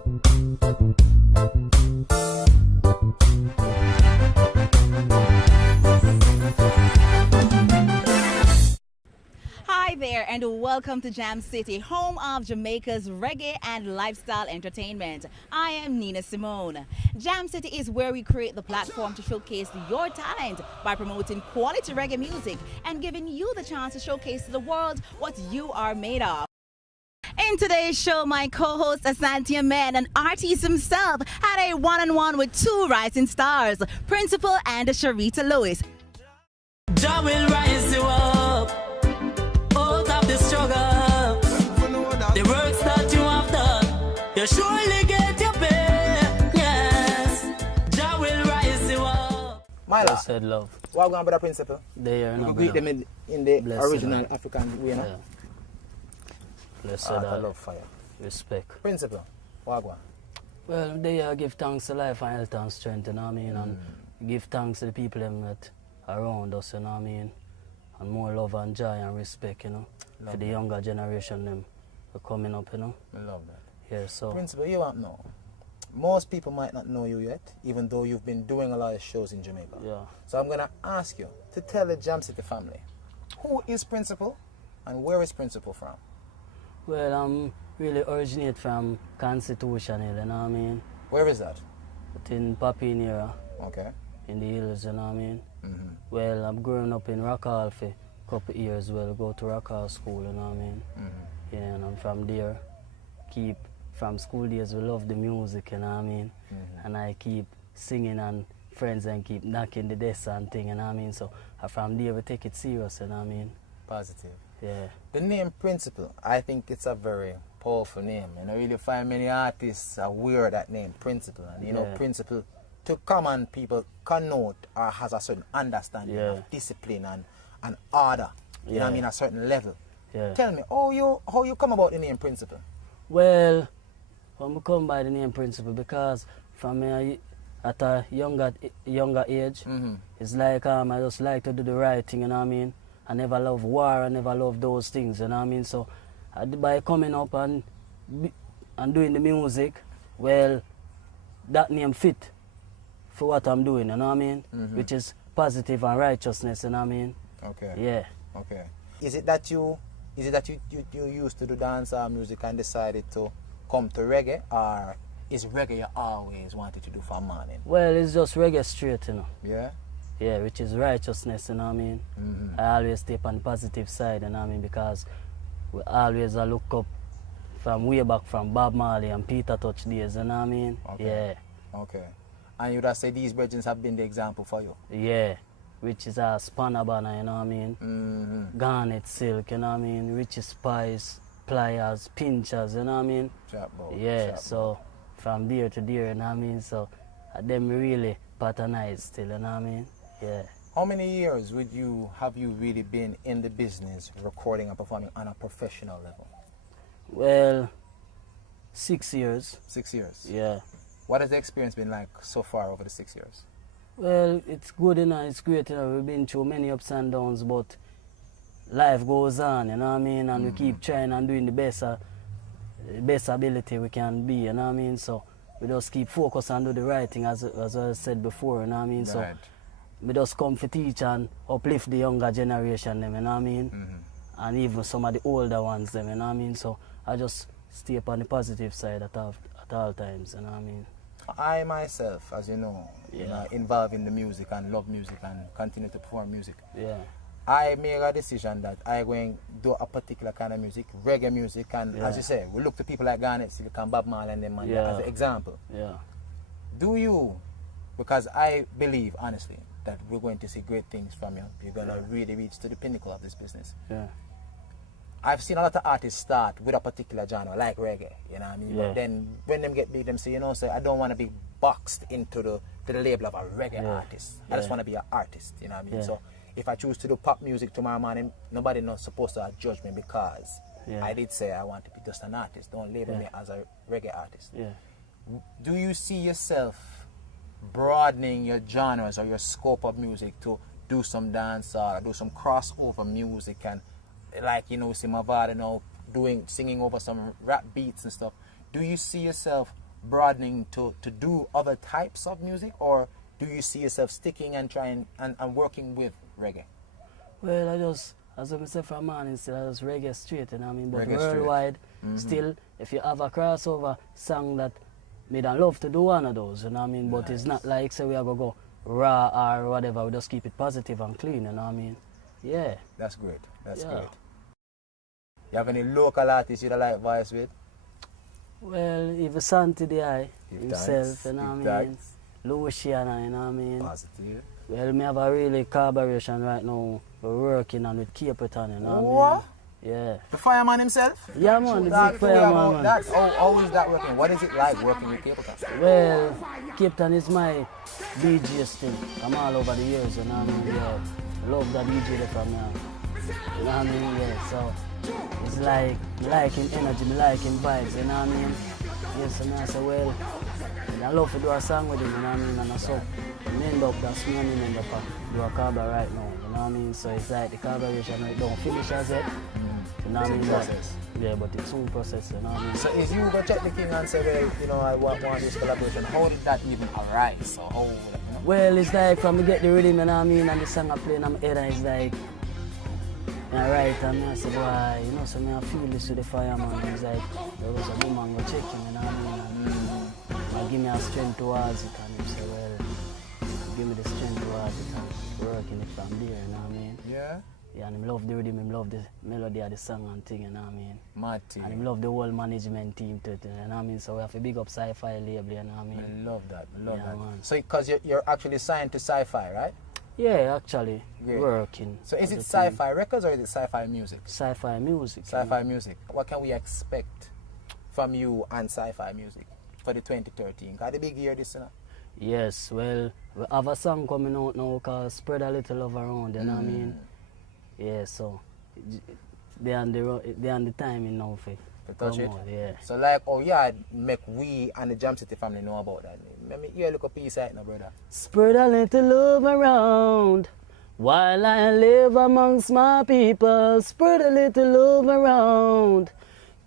Hi there, and welcome to Jam City, home of Jamaica's reggae and lifestyle entertainment. I am Nina Simone. Jam City is where we create the platform to showcase your talent by promoting quality reggae music and giving you the chance to showcase to the world what you are made of. In today's show, my co-host Asante Amen, an artist himself, had a one-on-one with two rising stars, Principal and Sharita Lewis. Jah will rise you up out of the struggle. The works that you have done, you surely get your pay. Yes, Jah will rise you up. Myla, Said love. what going to be the principle? They are You no could greet them in the Blessed original love. African way, no? Yeah. Blessed I love fire. respect. Principle, what going? Well, they give thanks to life and health and strength, you know what I mean? And give thanks to the people them that around us, you know what I mean? And more love and joy and respect, you know, for the younger generation them coming up, you know? I love that. Yeah, so. Principle, you want to know. Most people might not know you yet, even though you've been doing a lot of shows in Jamaica. Yeah. So I'm going to ask you to tell the Jam City family, who is Principal and where is Principal from? Well, I'm really originate from Constitution Hill, you know what I mean? Where is that? But in Papine era, Okay. in the hills, you know what I mean? Mm-hmm. Well, I'm growing up in Rock Hall for a couple of years, well, go to Rock Hall school, you know what I mean? Mm-hmm. Yeah, and I'm from there. From school days, we love the music, you know what I mean? Mm-hmm. And I keep singing and friends and keep knocking the desk and thing, you know what I mean? So from there, we take it serious, you know what I mean? Positive. Yeah. The name Principal, I think it's a very powerful name. You know, really find many artists wear that name, Principal. And you know, Yeah. Principal, to common people connote or has a certain understanding Yeah. of discipline and order. You know what I Yeah. mean, a certain level. Yeah. Tell me, how you come about the name Principal? Well, I'm come by the name Principal because from at a younger age, it's like I just like to do the right thing, you know what I mean? I never love war, I never love those things, you know what I mean? So by coming up and doing the music, well, that name fit for what I'm doing, you know what I mean? Which is positive and righteousness, you know what I mean? Okay. Yeah. Okay. Is it that you used to do dancehall music and decided to come to reggae, or is reggae you always wanted to do for morning? Well, it's just reggae straight, you know? Yeah? Yeah, which is righteousness, you know what I mean? I always stay on the positive side, you know what I mean? Because we always look up from way back from Bob Marley and Peter Touch days, you know what I mean? Okay. Okay. And you'd say these brethren have been the example for you? Yeah, which is a Spanner Banner, you know what I mean? Garnet Silk, you know what I mean? Richie Spice, Pliers, Pinchers, you know what I mean? Yeah, so from there to there, you know what I mean? So them really patronize still, you know what I mean? Yeah. How many years have you really been in the business, recording and performing on a professional level? Well, 6 years. 6 years. Yeah. What has the experience been like so far over the 6 years? Well, it's good, you know, it's great, you know, we've been through many ups and downs, but life goes on, you know what I mean? And we keep trying and doing the best ability we can be, you know what I mean? So we just keep focused and do the right thing, as I said before, you know what I mean? So Right. we just come to teach and uplift the younger generation, them, you know what I mean? And even some of the older ones, them, you know what I mean? So I just stay up on the positive side at all times, you know what I mean? I myself, as you know, involved in the music and love music and continue to perform music. Yeah. I made a decision that I going to do a particular kind of music, reggae music, and as you say, we look to people like Garnet Silk and Bob Marley and them as an example. Yeah. Do you, because I believe honestly that we're going to see great things from you. You're going to really reach to the pinnacle of this business. Yeah. I've seen a lot of artists start with a particular genre, like reggae, you know what I mean? Yeah. But then when them get big, them say, I don't want to be boxed into the label of a reggae artist. I just want to be an artist, you know what I mean? Yeah. So if I choose to do pop music tomorrow morning, nobody not supposed to judge me because I did say I want to be just an artist. Don't label me as a reggae artist. Yeah. Do you see yourself broadening your genres or your scope of music to do some dance or do some crossover music and like, Simavada, singing over some rap beats and stuff? Do you see yourself broadening to do other types of music, or do you see yourself sticking and trying and working with reggae? Well, I just, as I said from morning, still I just reggae straight, you know what I mean? But Reggae straight. worldwide, still, if you have a crossover song that me don't love to do one of those, you know what I mean? But it's not like, say, we are going to go raw or whatever, we just keep it positive and clean, you know what I mean? Yeah. That's great. That's Yeah. great. You have any local artists you like voice with? Well, even Santi the Eye Give himself, thanks. you know Give what I mean? thanks. Luciana, you know what I mean? Positive. Well, me have a really collaboration right now. We're working on with Caperton, you know what What? I mean? Yeah. The fireman himself? Yeah, man, the Talk big to me fireman, about man. that. How is that working? What is it like working with Capleton? Well, Caperton is my DJ's thing. I'm all over the years, you know what I mean? Yeah. Love that DJ there from now. You know what I mean? Yeah, so it's like, me like him energy, me like him vibes, you know what I mean? Yes, and I say, well, I love to do a song with him, you know what I mean? And so, me end up, that's me and him end up do a collaboration right now, you know what I mean? So it's like the collaboration right don't finish as yet. You know what I mean? Process. Yeah, but it's soon process, you know what I mean? So if you go check the king and say, well, you know, I want this collaboration, how did that even arise? So how, you know? Well, it's like from me get the rhythm, you know what I mean, and the song I play in my head, and it's like, right, and I say, boy, you know, so me I feel this with the fireman, and it's like, there was a woman go check him, you know what I mean, and give me a strength towards it, and he say, well, give me the strength towards it, and working it from there, you know what I mean? Yeah? Yeah, and him love the rhythm, him love the melody of the song and thing, you know what I mean? Mad team. And him love the whole management team too, you know what I mean? So we have to big up Sci-Fi label, you know what I mean? I love that. I love Yeah, that. man. So because you're actually signed to Sci-Fi, right? Yeah, actually, Great. working. So is as it a team. Sci-Fi records or is it Sci-Fi music? Sci-Fi music. Sci-Fi music. What can we expect from you and Sci-Fi music for the 2013? Got the big year this, you know? Yes, well, we have a song coming out now called Spread a Little Love Around, you know what I mean? Yeah, so they on the timing now for To touch come it? out, yeah. So like, oh yeah, make we and the Jam City family know about that. Let me hear a little piece right now, brother. Spread a little love around while I live amongst my people. Spread a little love around.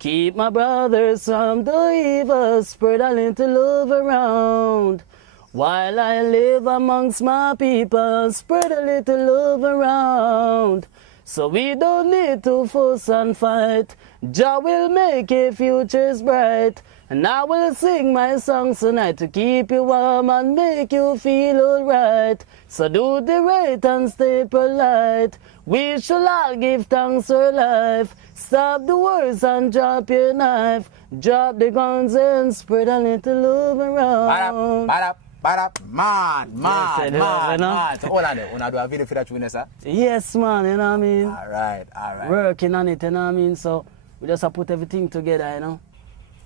Keep my brothers from the evil. Spread a little love around while I live amongst my people. Spread a little love around. So we don't need to fuss and fight. Jah will make your futures bright. And I will sing my songs tonight to keep you warm and make you feel alright. So do the right and stay polite. We shall all give thanks for life. Stop the wars and drop your knife. Drop the guns and spread a little love around. Mad. Yes, you know? Mad. So hold on there. Wanna do a video for that tune, sir? Yes, man, you know what I mean? Alright. Working on it, you know what I mean? So we just have to put everything together, you know?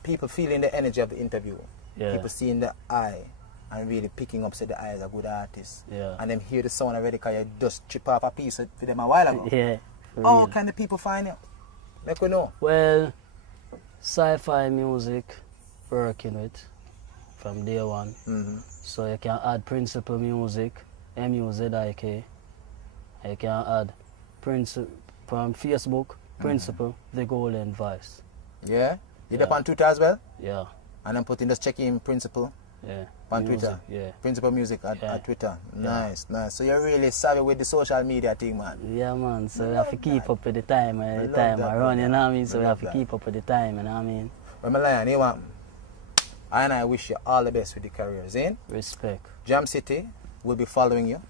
People feeling the energy of the interview. Yeah. People seeing the eye and really picking up, say the eye is a good artist. Yeah. And them hear the sound already because you just chip off a piece for them a while ago. Yeah. for How real. can the people find you? Make we know. Well, Sci-Fi music, working with from day one. So you can add Principal Music, MUZIK. You can add Principal from Facebook, Principal, The Golden Voice. Yeah? You Yeah. up on Twitter as well? Yeah, And then just check in Principal yeah. on Music, Twitter. Yeah. Principal Music Yeah. at Twitter. Nice. So you're really savvy with the social media thing, man. Yeah, man. So we have to keep up with the time. I The love time that, I run, you know what I mean? I So we love have to that. keep up with the time, you know what I mean? But my lion, you want, I wish you all the best with the careers, eh? Respect. Jam City will be following you.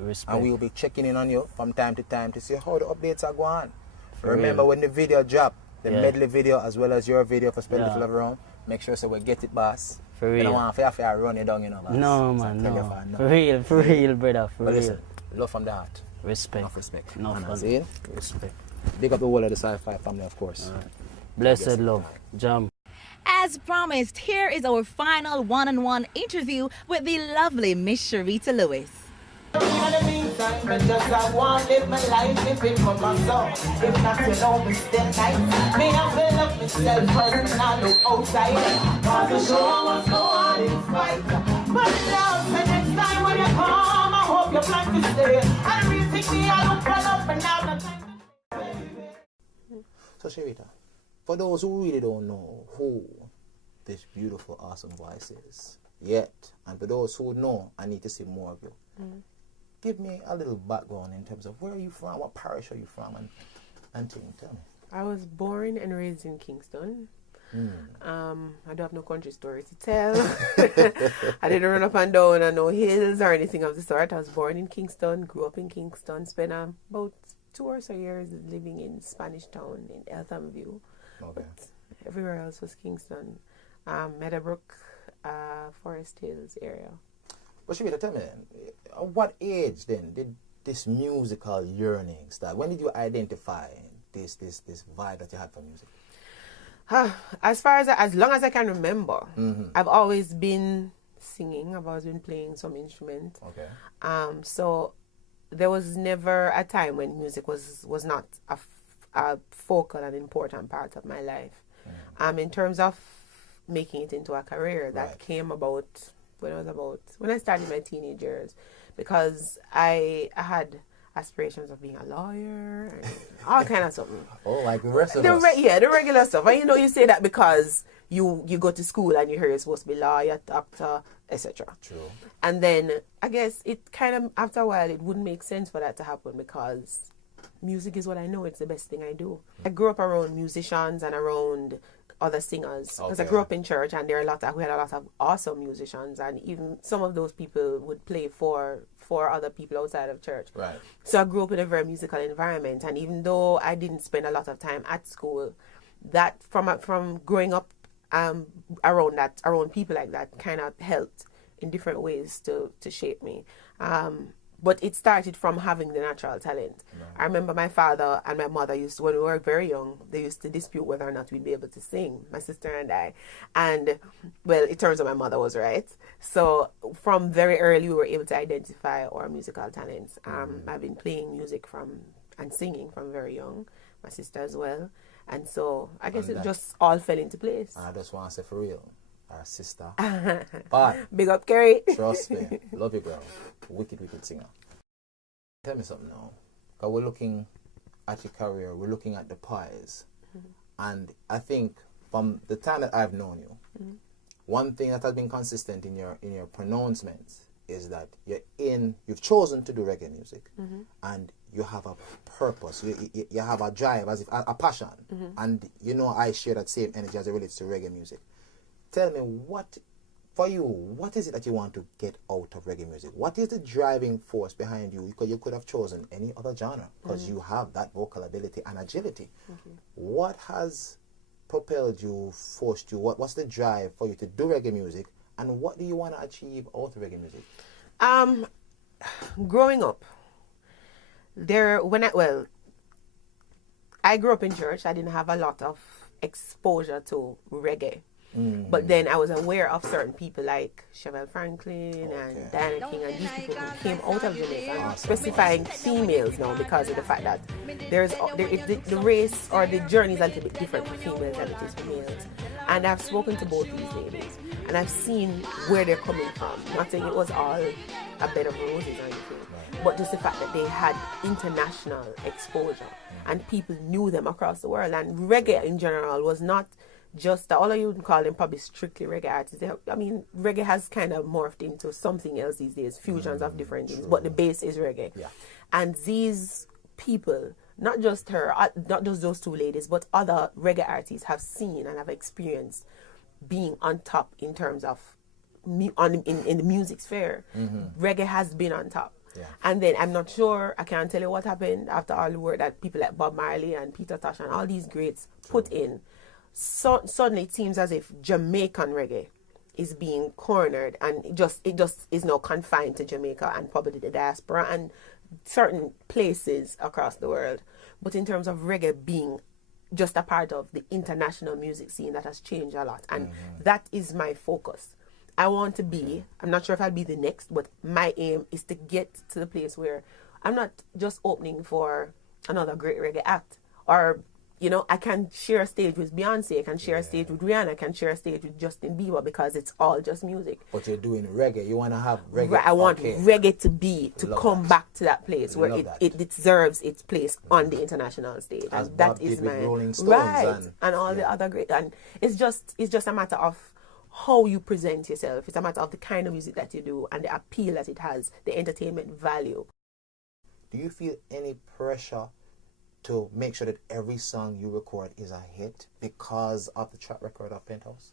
Respect. And we will be checking in on you from time to time to see how the updates are going. For Remember real. when the video dropped, the Yeah. medley video as well as your video for Spell Yeah. Little Love Around, make sure so we get it, boss. For You don't real. want to run it down, you know, boss. No, So man, tell your no. fan, no. For real, brother, for But real. listen, love from the heart. Respect. Enough respect. Enough And fun. see? Respect. Big up the whole of the Sci-Fi family, of course. Blessed love. Jam. As promised, here is our final one-on-one interview with the lovely Miss Sharita Lewis. In the meantime, I just want to live my life, living for my soul. If not, you know me still nice. Me, I feel up myself first and I look outside. Cause the show must go on in fight. But love, the next time when you come, I hope you plan to stay. I really think me, I look well up and now the time to So, Sharita, for those who really don't know who these beautiful, awesome voices. Yet, and for those who know, I need to see more of you. Give me a little background in terms of where are you from, what parish are you from, and tell me. I was born and raised in Kingston. I don't have no country story to tell. I didn't run up and down on no hills or anything of the sort. I was born in Kingston, grew up in Kingston, spent about 2 or so years living in Spanish Town in Eltham View. Okay. But everywhere else was Kingston. Meadowbrook, Forest Hills area. But Shavita, tell me, at what age then did this musical yearning start? When did you identify this vibe that you had for music? As long as I can remember, I've always been singing. I've always been playing some instrument. Okay. So there was never a time when music was not a focal and important part of my life. In terms of making it into a career, that came about when I started my teenage years, because I had aspirations of being a lawyer and all kind of something. Oh, like the rest of us. The regular stuff. And you say that because you go to school and you hear you're supposed to be lawyer, doctor, etc. True. And then I guess it kind of, after a while, it wouldn't make sense for that to happen because music is what I know. It's the best thing I do. I grew up around musicians and around other singers because I grew up in church, and there are we had a lot of awesome musicians, and even some of those people would play for other people outside of church. Right. So I grew up in a very musical environment, and even though I didn't spend a lot of time at school, that from growing up around people like that kind of helped in different ways to shape me. But it started from having the natural talent. Right. I remember my father and my mother when we were very young, they used to dispute whether or not we'd be able to sing, my sister and I. And, well, it turns out my mother was right. So from very early, we were able to identify our musical talents. I've been playing music and singing from very young, my sister as well. And so I guess it just all fell into place. I just want to say for real, our sister. But big up, Kerry. Trust me. Love you, girl. Wicked singer. Tell me something now. Because we're looking at your career, we're looking at the pies. And I think from the time that I've known you, one thing that has been consistent in your pronouncements is that you've chosen to do reggae music, and you have a purpose, you have a drive, as if a passion, and I share that same energy as it relates to reggae music. Tell me, what is it that you want to get out of reggae music? What is the driving force behind you? Because you could have chosen any other genre, because you have that vocal ability and agility. What has propelled you, forced you? What's the drive for you to do reggae music, and what do you want to achieve out of reggae music? Growing up, I grew up in church. I didn't have a lot of exposure to reggae. But then I was aware of certain people like Chevelle Franklin and Diana King, and these people who came out of Jamaica. I'm specifying females now because of the fact that the race or the journey is a little bit different for females than it is for males. And I've spoken to both these ladies, and I've seen where they're coming from. Not saying it was all a bed of roses or anything, but just the fact that they had international exposure and people knew them across the world. And reggae in general was not just all of you would call them probably strictly reggae artists. Reggae has kind of morphed into something else these days, fusions of different things, but the base is reggae. Yeah. And these people, not just those two ladies, but other reggae artists have seen and have experienced being on top in terms of in the music sphere. Reggae has been on top. Yeah. And then I'm not sure, I can't tell you what happened after all the work that people like Bob Marley and Peter Tosh and all these greats put in. So suddenly it seems as if Jamaican reggae is being cornered, and it just is now confined to Jamaica and probably the diaspora and certain places across the world. But in terms of reggae being just a part of the international music scene, that has changed a lot, and that is my focus. I want to be, I'm not sure if I'll be the next, but my aim is to get to the place where I'm not just opening for another great reggae act, or I can share a stage with Beyonce, I can share a stage with Rihanna, I can share a stage with Justin Bieber, because it's all just music. But you're doing reggae. You want to have reggae. I want reggae to come back to that place where it deserves its place on the international stage. As and Bob that is did with my Rolling Stones and all the other great. And it's just a matter of how you present yourself. It's a matter of the kind of music that you do and the appeal that it has, the entertainment value. Do you feel any pressure to make sure that every song you record is a hit because of the track record of Penthouse?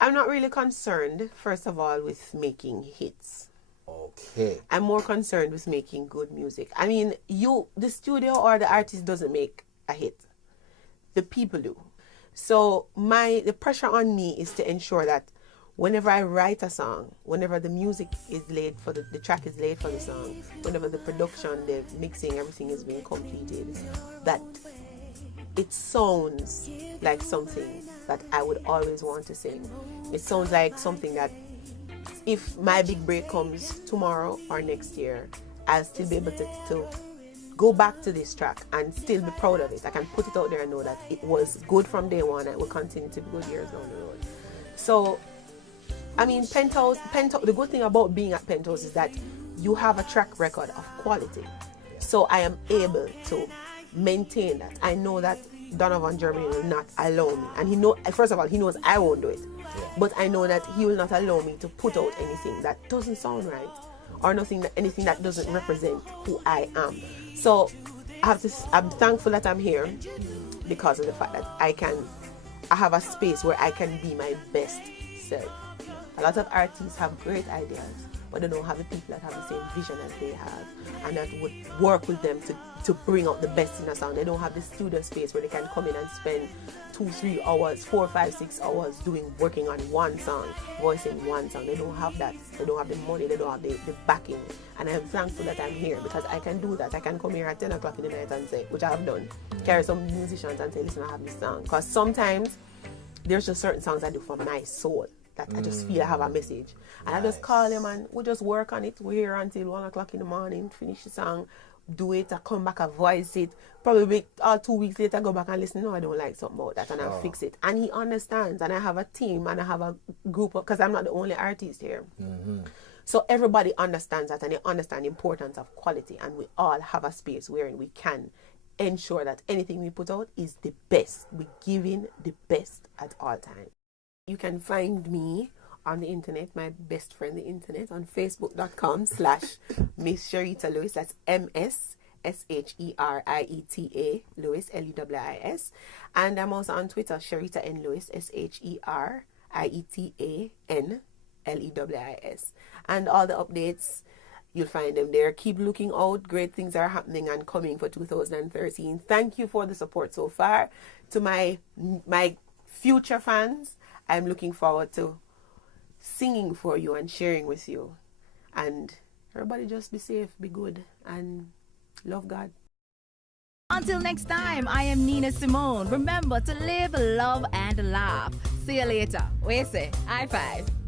I'm not really concerned, first of all, with making hits. Okay. I'm more concerned with making good music. I mean, the studio or the artist doesn't make a hit. The people do. So the pressure on me is to ensure that whenever I write a song, whenever the music is laid for the track is laid for the song, whenever the production, the mixing, everything is being completed, that it sounds like something that I would always want to sing. It sounds like something that if my big break comes tomorrow or next year, I'll still be able to go back to this track and still be proud of it. I can put it out there and know that it was good from day one and it will continue to be good years down the road. So, I mean, Penthouse, the good thing about being at Penthouse is that you have a track record of quality. So I am able to maintain that. I know that Donovan Germany will not allow me. And first of all, he knows I won't do it. Yeah. But I know that he will not allow me to put out anything that doesn't sound right or anything that doesn't represent who I am. So I'm thankful that I'm here because of the fact that I have a space where I can be my best self. A lot of artists have great ideas, but they don't have the people that have the same vision as they have and that would work with them to bring out the best in a song. They don't have the studio space where they can come in and spend 2-3 hours, 4, 5, 6 hours working on one song, voicing one song. They don't have that. They don't have the money. They don't have the backing. And I'm thankful that I'm here because I can do that. I can come here at 10 o'clock in the night and say, which I have done, carry some musicians and say, listen, I have this song. Because sometimes there's just certain songs I do for my soul that I just feel I have a message. And I just call them and we just work on it. We're here until 1 o'clock in the morning, finish the song, do it, I come back, I voice it. Probably 2 weeks later, I go back and listen, no, I don't like something about that, and I'll fix it. And he understands, and I have a team, and I have a group of, because I'm not the only artist here. Mm-hmm. So everybody understands that, and they understand the importance of quality, and we all have a space wherein we can ensure that anything we put out is the best. We're giving the best at all times. You can find me on the internet, my best friend the internet, on facebook.com/Miss Sherita Lewis. That's MSSHERIETA Lewis, LEWIS. And I'm also on Twitter, Sherita N Lewis, SHERIETAN LEWIS. And all the updates, you'll find them there. Keep looking out. Great things are happening and coming for 2013. Thank you for the support so far. To my future fans, I'm looking forward to singing for you and sharing with you. And everybody just be safe, be good, and love God. Until next time, I am Nina Simone. Remember to live, love, and laugh. See you later. We say high five.